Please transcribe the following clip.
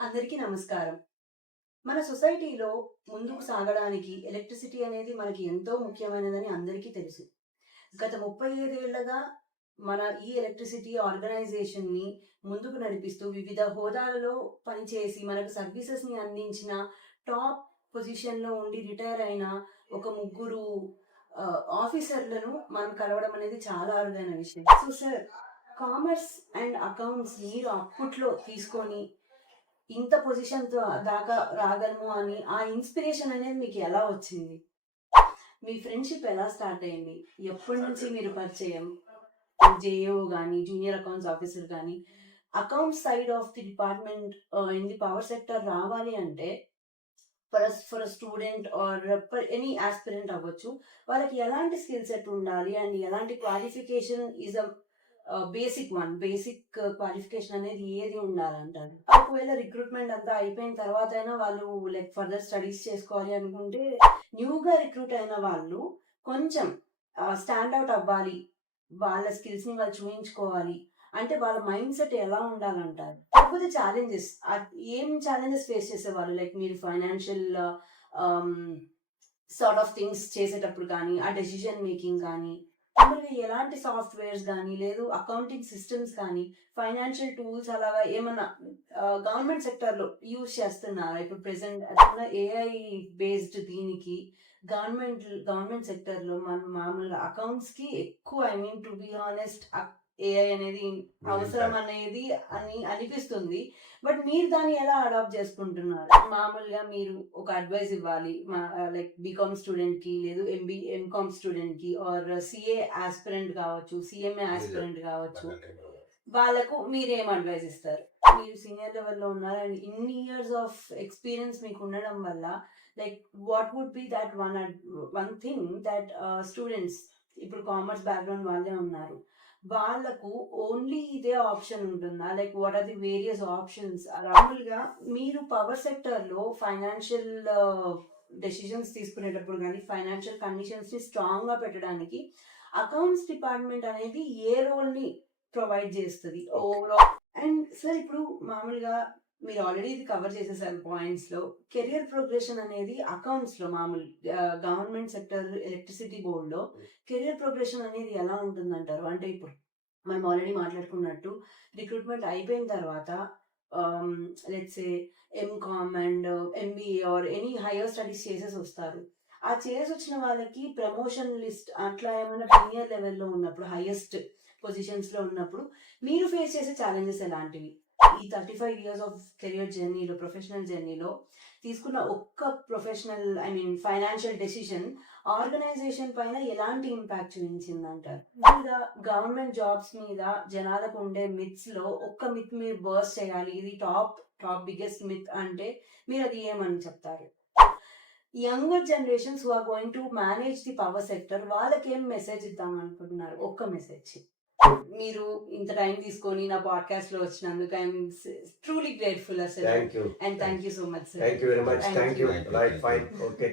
అందరికీ నమస్కారం. మన సొసైటీలో ముందుకు సాగడానికి ఎలక్ట్రిసిటీ అనేది మనకి ఎంతో ముఖ్యమైనదని అందరికీ తెలుసు. గత 35 ఏళ్లుగా మన ఈ ఎలక్ట్రిసిటీ ఆర్గనైజేషన్‌ని ముందుకు నడిపిస్తూ వివిధ హోదాలలో పనిచేసి మనకు సర్వీసెస్‌ని అందించిన టాప్ పొజిషన్‌లో ఉండి రిటైర్ అయిన ఒక ముగ్గురు ఆఫీసర్‌లను మనం కలవడం అనేది చాలా అరుదైన విషయం. So sir, commerce and accounts మీరు అప్పట్లో తీసుకొని ఇంత పొజిషన్‌తో దాకా రాగలము అని ఆ ఇన్‌స్పిరేషన్ అనేది మీకు ఎలా వచ్చింది? మీ ఫ్రెండ్‌షిప్ ఎలా స్టార్ట్ అయింది? ఎప్పటి నుంచి మీరు పరిచయం? జేఈఓ గాని, జూనియర్ అకౌంట్స్ ఆఫీసర్ గాని, accounts side of the department in the power sector రావాలి అంటే for a student or any aspirant అవ్వచ్చు. వాళ్ళకి ఎలాంటి స్కిల్ సెట్ ఉండాలి అండ్ ఎలాంటి క్వాలిఫికేషన్ ఈస్ బేసిక్ క్వాలిఫికేషన్ అనేది ఏది ఉండాలంటారు? ఒకవేళ రిక్రూట్మెంట్ అంతా అయిపోయిన తర్వాత అయినా వాళ్ళు లైక్ ఫర్దర్ స్టడీస్ చేసుకోవాలి అనుకుంటే, న్యూగా రిక్రూట్ అయిన వాళ్ళు కొంచెం స్టాండ్ అవుట్ అవ్వాలి, వాళ్ళ స్కిల్స్ ని వాళ్ళు చూయించుకోవాలి అంటే వాళ్ళ మైండ్ సెట్ ఎలా ఉండాలంటారు? కాకపోతే ఛాలెంజెస్, ఏం ఛాలెంజెస్ ఫేస్ చేసేవాళ్ళు? లైక్ మీరు ఫైనాన్షియల్ సార్ట్ ఆఫ్ థింగ్స్ చేసేటప్పుడు కానీ, ఆ డెసిషన్ మేకింగ్ కానీ, మామూలుగా ఎలాంటి సాఫ్ట్‌వేర్స్ గానీ, లేదు అకౌంటింగ్ సిస్టమ్స్ కానీ, ఫైనాన్షియల్ టూల్స్ అలాగా ఏమన్నా గవర్నమెంట్ సెక్టార్‌లో యూజ్ చేస్తున్నారా? ఇప్పుడు ప్రెజెంట్ అట్లా ఏఐ బేస్డ్ దీనికి గవర్నమెంట్ సెక్టార్‌లో మనం మామూలుగా అకౌంట్స్‌కి ఎక్కువ టు బి హానెస్ట్ ఏఐ అనేది అవసరం అనేది అనిపిస్తుంది. బట్ మీరు దాన్ని ఎలా అడాప్ట్ చేసుకుంటున్నారు? మామూలుగా మీరు ఒక అడ్వైస్ ఇవ్వాలి. లైక్ బీకామ్ స్టూడెంట్‌కి, లేదు ఎంకామ్ స్టూడెంట్‌కి ఆర్ సీఏ యాస్పిరెంట్ కావచ్చు, సీఎంఏ యాస్పిరెంట్ కావచ్చు. వాళ్ళకు మీరేం అడ్వైస్ ఇస్తారు? మీరు సీనియర్ లెవెల్‌లో ఉన్నారు అండ్ ఇన్ని ఇయర్స్ ఆఫ్ ఎక్స్‌పీరియన్స్ మీకు ఉండడం వల్ల like what would be that one thing that students ఇప్పుడు కామర్స్ బ్యాక్‌గ్రౌండ్ వాళ్ళే ఉన్నారు. వాళ్ళకు ఓన్లీ ఇదే ఆప్షన్ ఉంటుందా? Like what are the various options? మామూలుగా మీరు పవర్ సెక్టర్‌లో ఫైనాన్షియల్ డెసిషన్స్ తీసుకునేటప్పుడు గానీ, ఫైనాన్షియల్ కండిషన్స్‌ని స్ట్రాంగ్‌గా పెట్టడానికి అకౌంట్స్ డిపార్ట్మెంట్ అనేది ఏ రోల్‌ని ప్రొవైడ్ చేస్తది ఓవరాల్? అండ్ సార్, ఇప్పుడు మామూలుగా మీరు ఆల్రెడీ ఇది కవర్ చేసేసారు పాయింట్స్‌లో. కెరియర్ ప్రోగ్రెషన్ అనేది అకౌంట్స్‌లో గవర్నమెంట్ సెక్టర్ ఎలక్ట్రిసిటీ బోర్డ్‌లో కెరియర్ ప్రోగ్రెషన్ అనేది ఎలా ఉంటుందంటారు? అంటే ఇప్పుడు మనం ఆల్రెడీ మాట్లాడుకున్నట్టు రిక్రూట్మెంట్ అయిపోయిన తర్వాత let's say MCom and MBA or any higher studies చేసేసి వస్తారు. ఆ చేసొచ్చిన వాళ్ళకి ప్రమోషన్ లిస్ట్ అట్లా ఏమైనా సీనియర్ లెవెల్‌లో ఉన్నప్పుడు, హైయెస్ట్ పొజిషన్స్‌లో ఉన్నప్పుడు మీరు ఫేస్ చేసే ఛాలెంజెస్ ఎలాంటివి? ఈ 35 ఇయర్స్ ఆఫ్ కెరియర్ జర్నీలో, ప్రొఫెషనల్ జర్నీలో తీసుకున్న ఒక్క ప్రొఫెషనల్ ఫైనాన్షియల్ డెసిషన్ ఆర్గనైజేషన్ పైన ఎలాంటి ఇంపాక్ట్ చూపించిందంటారు? ఇంకా గవర్నమెంట్ జాబ్స్ మీద జనాలకు ఉండే మిత్స్‌లో ఒక్క మిత్ మీరు బర్స్ట్ చేయాలి, ఇది టాప్ బిగ్గెస్ట్ మిత్ అంటే మీరు అది ఏమని చెప్తారు? Younger generations who are going to manage the power sector వాళ్ళకేం మెసేజ్ ఇద్దాం అనుకుంటున్నారు? ఒక్క మెసేజ్. మీరు ఇంత టైం తీసుకొని నా పాడ్‌కాస్ట్ లో వచ్చినందుకు ఐఎమ్ ట్రూలీ గ్రేట్‌ఫుల్ అసలు. Thank you. And thank you so much sir. Thank you very much. Thank you. Right, fine. Okay.